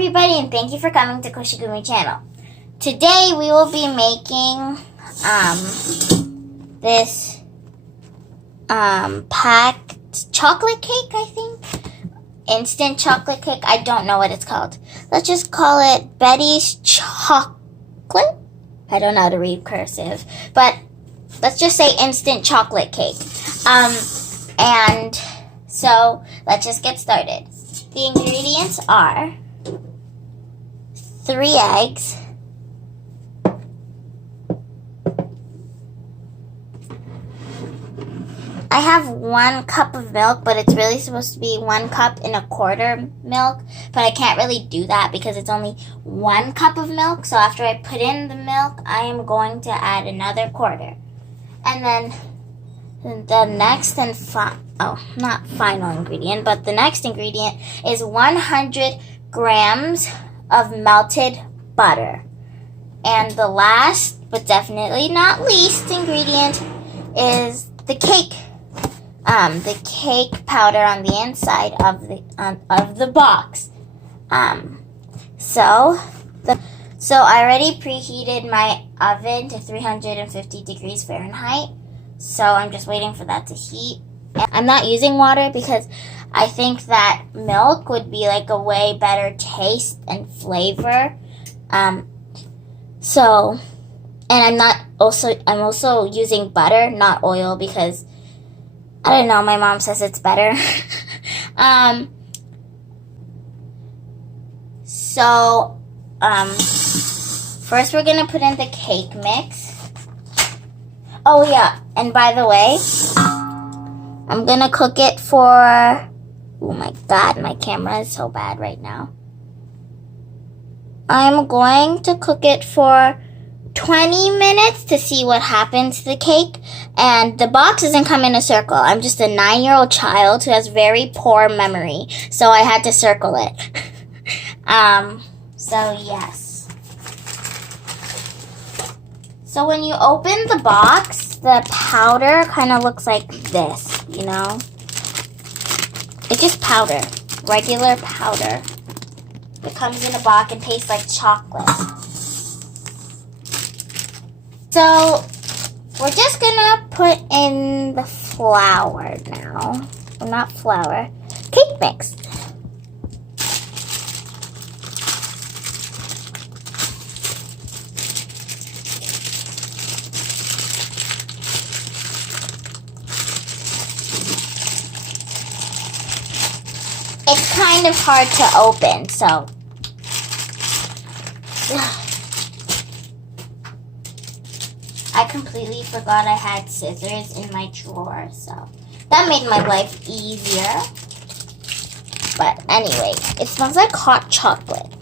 everybody, and thank you for coming to Koshi Gumi channel. Today we will be making this packed chocolate cake, I think. Instant chocolate cake. I don't know what it's called. Let's just call it Betty's chocolate. I don't know how to read cursive, but let's just say instant chocolate cake. And so let's just get started. The ingredients are 3 eggs, I have 1 cup of milk, but it's really supposed to be 1 cup and a quarter milk, but I can't really do that because it's only 1 cup of milk. So after I put in the milk, I am going to add another quarter. And then the next and not final ingredient, but the next ingredient is 100 grams of melted butter. And the last, but definitely not least ingredient is the cake powder on the inside of the box. So I already preheated my oven to 350 degrees Fahrenheit. So I'm just waiting for that to heat. I'm not using water because I think that milk would be like a way better taste and flavor. And I'm also using butter, not oil, because I don't know, my mom says it's better. First we're gonna put in the cake mix. Oh yeah, and by the way, I'm gonna cook it for, oh my god, my camera is so bad right now. I'm going to cook it for 20 minutes to see what happens to the cake. And the box doesn't come in a circle. I'm just a 9-year-old child who has very poor memory, so I had to circle it. So yes. So when you open the box, the powder kind of looks like this, you know? It's just powder, regular powder. It comes in a box and tastes like chocolate. So we're just gonna put in the flour now. Well, not flour, cake mix. It's kind of hard to open, so I completely forgot I had scissors in my drawer, so that made my life easier. But anyway, it smells like hot chocolate.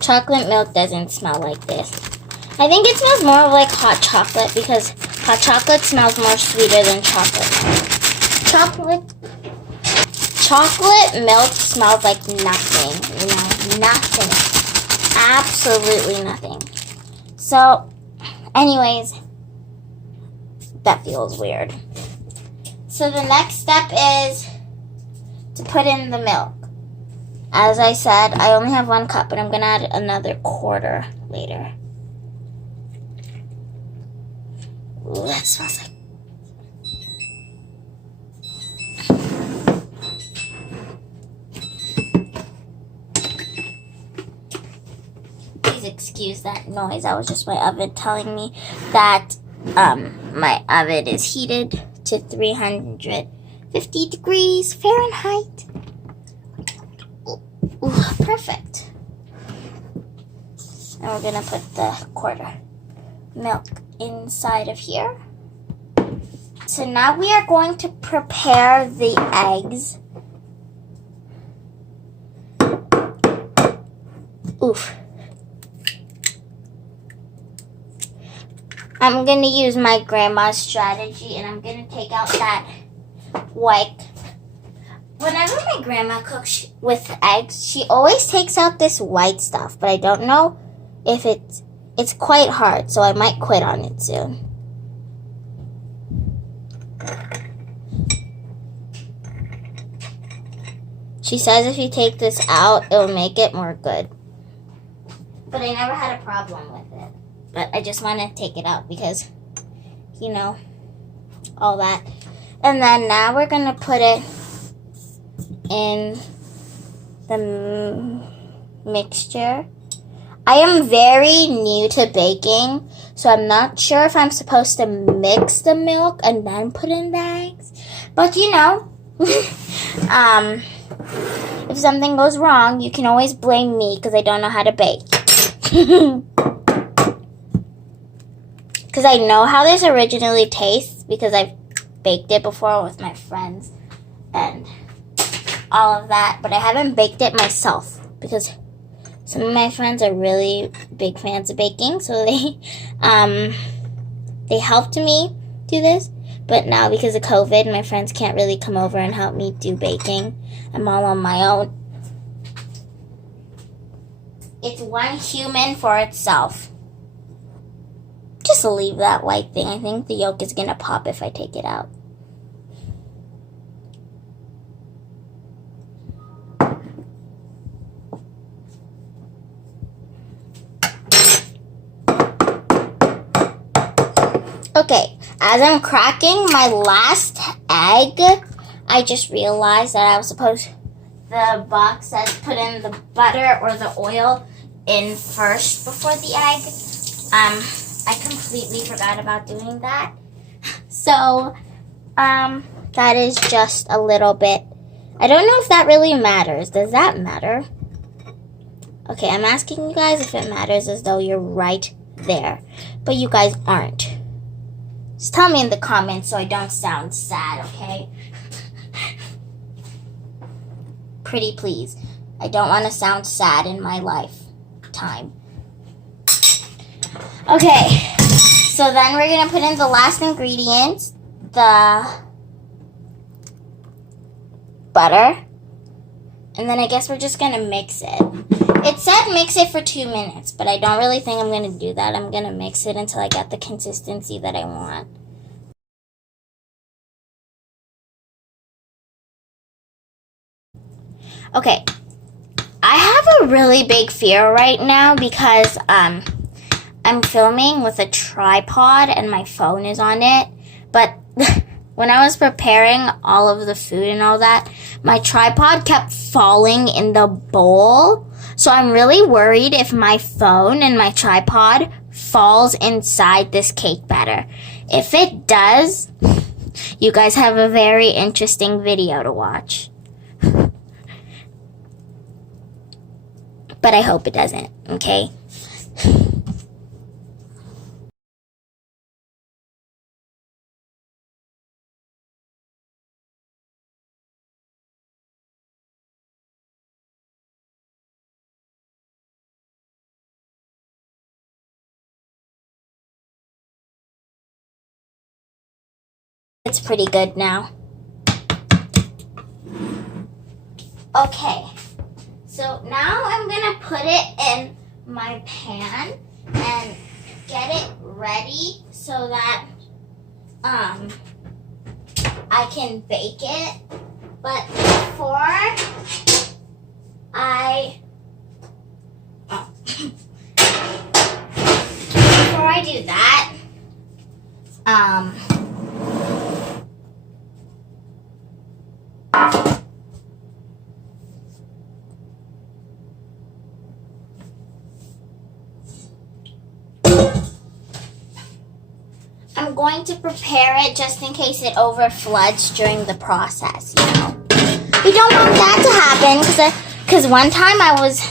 Chocolate milk doesn't smell like this. I think it smells more like hot chocolate because hot chocolate smells more sweeter than chocolate. Chocolate milk smells like nothing, you know, nothing. Absolutely nothing. So, anyways, that feels weird. So the next step is to put in the milk. As I said, I only have 1 cup, but I'm going to add another quarter later. Ooh, that smells like... Excuse that noise. That was just my oven telling me that my oven is heated to 350 degrees Fahrenheit. Ooh, perfect. And we're gonna put the quarter milk inside of here. So now we are going to prepare the eggs. Oof. I'm going to use my grandma's strategy, and I'm going to take out that white. Whenever my grandma cooks with eggs, she always takes out this white stuff, but I don't know if it's quite hard, so I might quit on it soon. She says if you take this out, it will make it more good. But I never had a problem with it. But I just want to take it out because, you know, all that. And then now we're going to put it in the mixture. I am very new to baking, so I'm not sure if I'm supposed to mix the milk and then put in the eggs. But you know, if something goes wrong, you can always blame me because I don't know how to bake. Because I know how this originally tastes because I've baked it before with my friends and all of that, but I haven't baked it myself because some of my friends are really big fans of baking, so they helped me do this. But now because of COVID, my friends can't really come over and help me do baking. I'm all on my own. It's one human for itself. Just leave that white thing. I think the yolk is gonna pop if I take it out. Okay, as I'm cracking my last egg, I just realized that I was supposed, the box says put in the butter or the oil in first before the egg. I completely forgot about doing that. So, that is just a little bit. I don't know if that really matters. Does that matter? Okay, I'm asking you guys if it matters as though you're right there. But you guys aren't. Just tell me in the comments so I don't sound sad, okay? Pretty please. I don't want to sound sad in my lifetime. Okay, so then we're going to put in the last ingredients, the butter, and then I guess we're just going to mix it. It said mix it for 2 minutes, but I don't really think I'm going to do that. I'm going to mix it until I get the consistency that I want. Okay, I have a really big fear right now because I'm filming with a tripod and my phone is on it, but when I was preparing all of the food and all that, my tripod kept falling in the bowl. So I'm really worried if my phone and my tripod falls inside this cake batter. If it does, you guys have a very interesting video to watch. But I hope it doesn't, okay? It's pretty good now. Okay, so now I'm gonna put it in my pan and get it ready so that I can bake it. But before I do that, I'm going to prepare it just in case it overfloods during the process, you know. We don't want that to happen because one time I was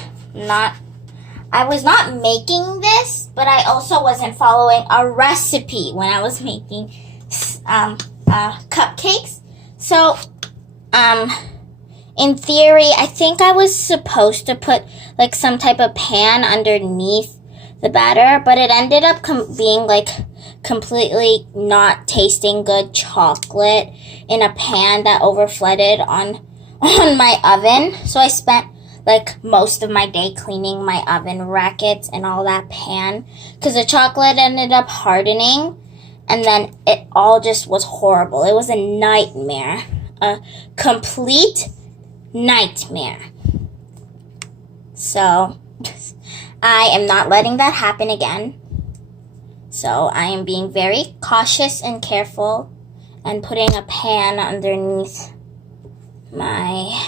not making this, but I also wasn't following a recipe when I was making cupcakes. So, in theory, I think I was supposed to put like some type of pan underneath the batter, but it ended up being like completely not tasting good chocolate in a pan that overflooded on my oven. So I spent like most of my day cleaning my oven rackets and all that pan because the chocolate ended up hardening and then it all just was horrible. It was a nightmare, a complete nightmare. So, I am not letting that happen again. So, I am being very cautious and careful and putting a pan underneath my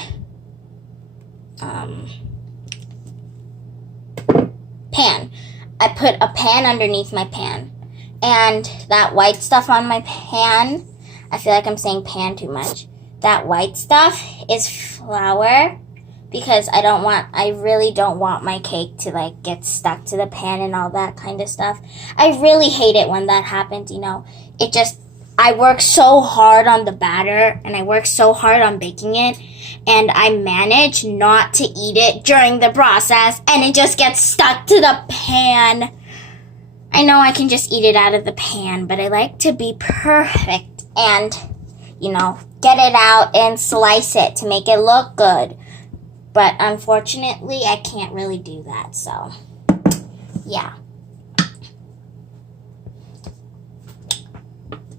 pan. I put a pan underneath my pan. And that white stuff on my pan, I feel like I'm saying pan too much. That white stuff is flour because I really don't want my cake to like get stuck to the pan and all that kind of stuff. I really hate it when that happens, I work so hard on the batter and I work so hard on baking it and I manage not to eat it during the process and it just gets stuck to the pan. I know I can just eat it out of the pan, but I like to be perfect and, get it out and slice it to make it look good. But unfortunately, I can't really do that, so, yeah.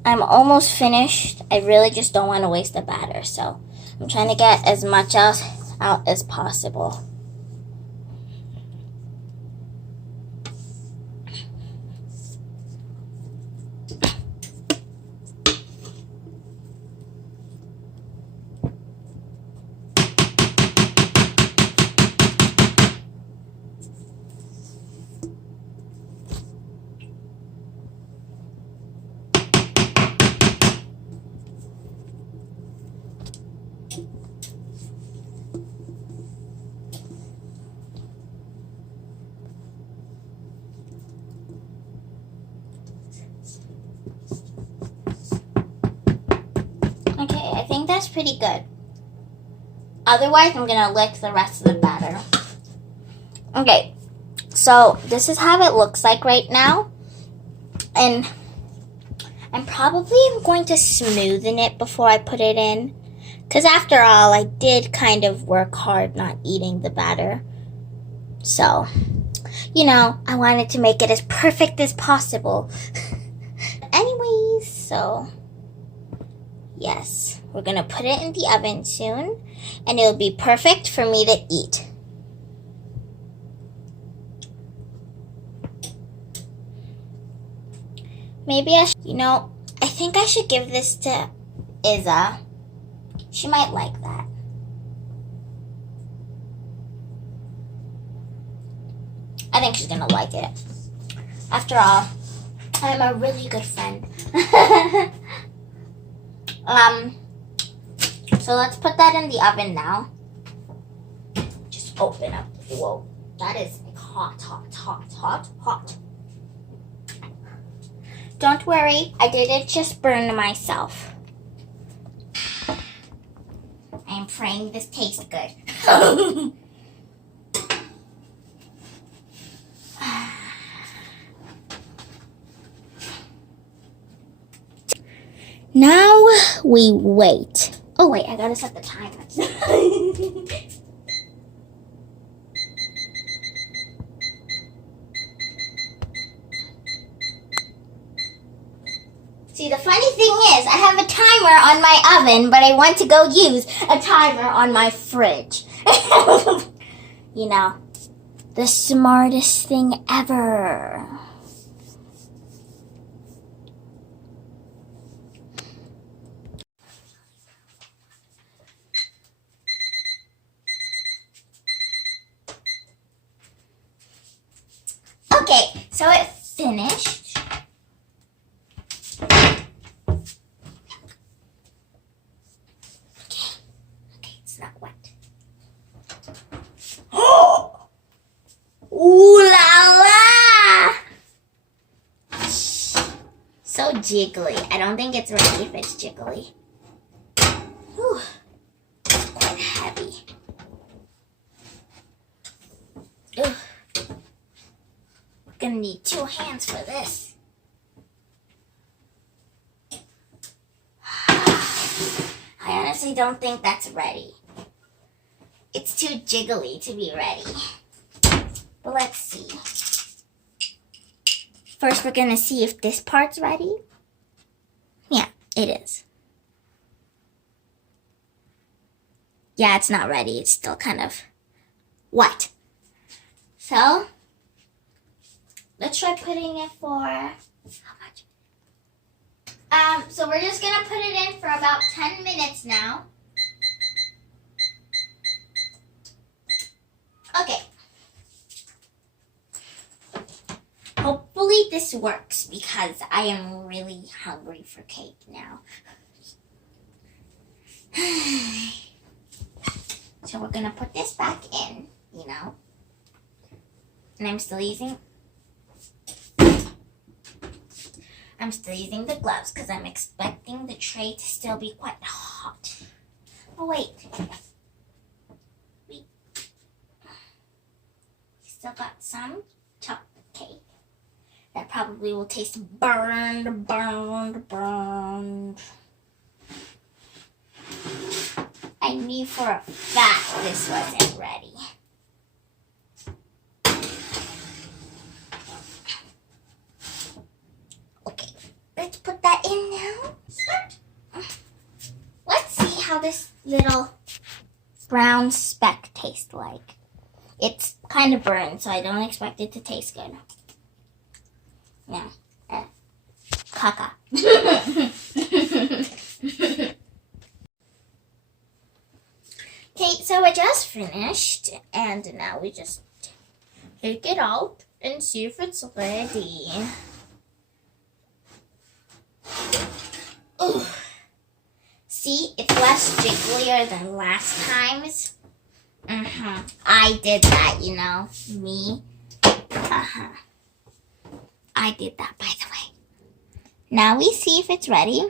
I'm almost finished. I really just don't want to waste the batter, so I'm trying to get as much else out as possible. Okay, I think that's pretty good. Otherwise, I'm going to lick the rest of the batter. Okay, so this is how it looks like right now. And I'm probably going to smoothen it before I put it in. Because after all, I did kind of work hard not eating the batter. So, I wanted to make it as perfect as possible. Anyways, so, yes, we're going to put it in the oven soon. And it'll be perfect for me to eat. Maybe I think I should give this to Isa. She might like that. I think she's gonna like it. After all, I'm a really good friend. So let's put that in the oven now. Just open up. Whoa, that is hot, hot, hot, hot, hot. Don't worry, I didn't just burn myself. I'm praying this tastes good. Now we wait. Oh wait, I gotta set the timer. See, the funny thing is, I have a timer on my oven, but I want to go use a timer on my fridge. The smartest thing ever. Okay, so it finished. Okay, it's not wet. Ooh la la! So jiggly. I don't think it's ready if it's jiggly. Whew. It's quite heavy. Ugh. Gonna need 2 hands for this. I honestly don't think that's ready. It's too jiggly to be ready. But let's see. First, we're gonna see if this part's ready. Yeah, it is. yeah, it's not ready. It's still kind of wet. So, let's try putting it for, how much? So we're just gonna put it in for about 10 minutes now. Okay. Hopefully this works because I am really hungry for cake now. So we're gonna put this back in, you know. And I'm still using the gloves because I'm expecting the tray to still be quite hot. Oh wait. We still got some chocolate cake. That probably will taste burned. I knew for a fact this wasn't ready. Okay, let's put that in now. Start. Let's see how this little brown speck tastes like. It's kind of burned, so I don't expect it to taste good. Yeah, caca. Okay, so I just finished, and now we just take it out and see if it's ready. Ooh. See, it's less jigglier than last time's. I did that, you know, me. I did that, by the way. Now we see if it's ready.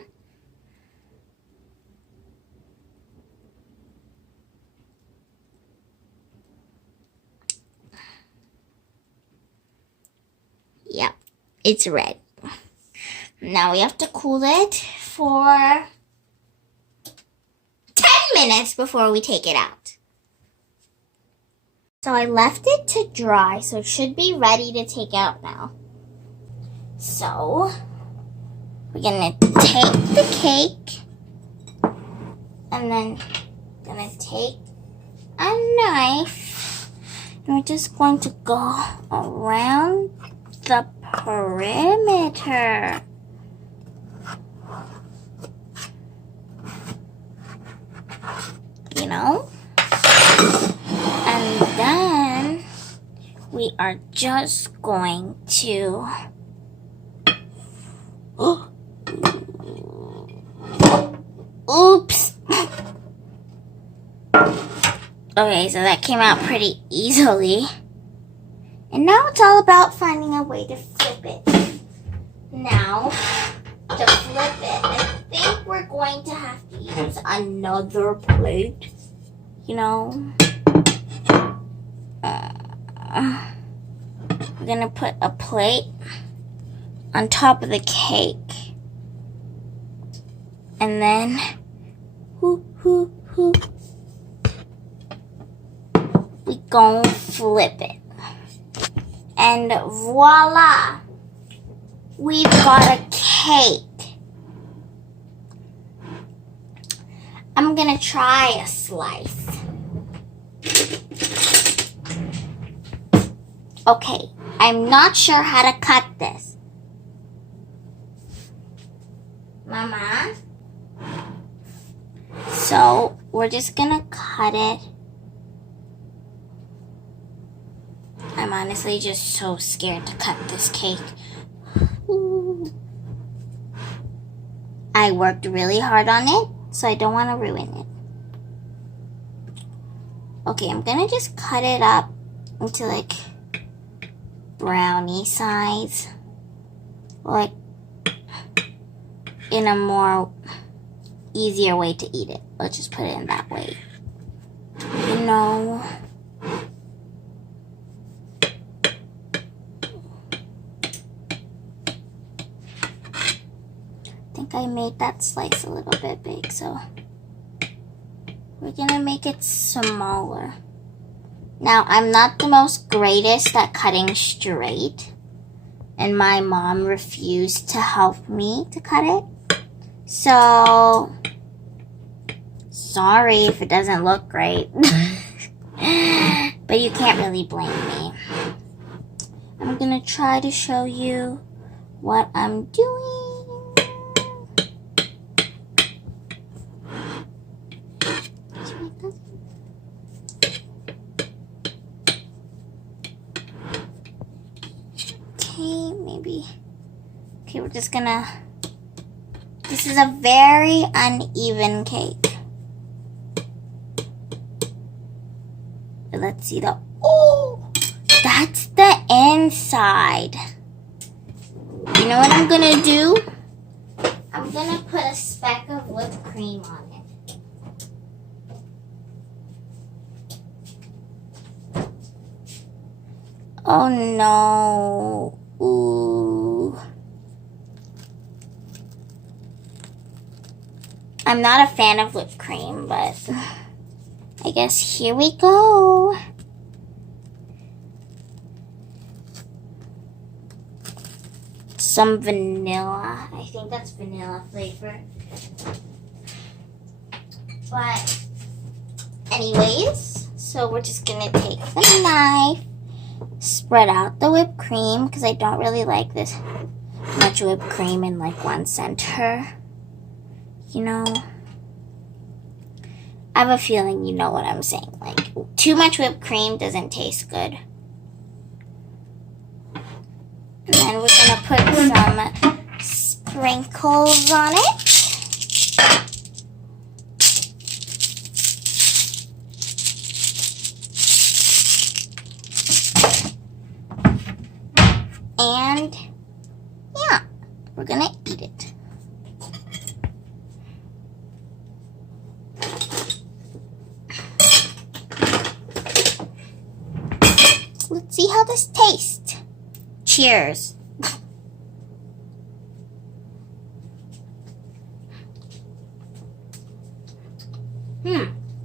Yep, it's ready. Now we have to cool it for 10 minutes before we take it out. So I left it to dry, so it should be ready to take out now. So we're gonna take the cake and then gonna take a knife and we're just going to go around the perimeter. You know? And then we are just going to oops. Okay, so that came out pretty easily. And now it's all about finding a way to flip it. Now, to flip it, I think we're going to have to use another plate. You know? We're gonna put a plate on top of the cake. And then, we gon' flip it. And voila! We've got a cake. I'm gonna try a slice. Okay, I'm not sure how to cut this. Mama? So, we're just gonna cut it. I'm honestly just so scared to cut this cake. Ooh. I worked really hard on it, so I don't want to ruin it. Okay, I'm gonna just cut it up into like brownie size. Like in a more easier way to eat it. Let's just put it in that way. You know. I think I made that slice a little bit big, so we're gonna make it smaller. Now, I'm not the most greatest at cutting straight, and my mom refused to help me to cut it. So Sorry if it doesn't look great. But you can't really blame me. I'm gonna try to show you what I'm doing. Okay, maybe. Okay, we're just gonna. This is a very uneven cake. Let's see the. Oh! That's the inside. You know what I'm gonna do? I'm gonna put a speck of whipped cream on it. Oh no. Ooh. I'm not a fan of whipped cream, but I guess here we go. Some vanilla. I think that's vanilla flavor. But anyways, so we're just gonna take the knife, spread out the whipped cream because I don't really like this much whipped cream in like one center. You know, I have a feeling you know what I'm saying. Like, too much whipped cream doesn't taste good. And then we're going to put some sprinkles on it. And, yeah, we're going to eat it. Let's see how this tastes. Cheers.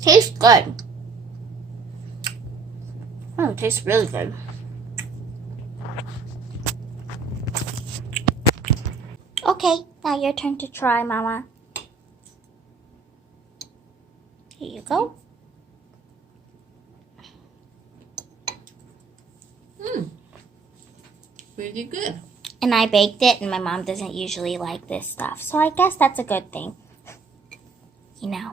Tastes good. Oh, it tastes really good. Okay, now your turn to try, Mama. Here you go. Pretty good. And I baked it, and my mom doesn't usually like this stuff. So I guess that's a good thing. You know.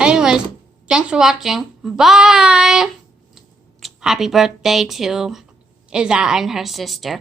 Anyways, thanks for watching. Bye! Happy birthday to Iza and her sister.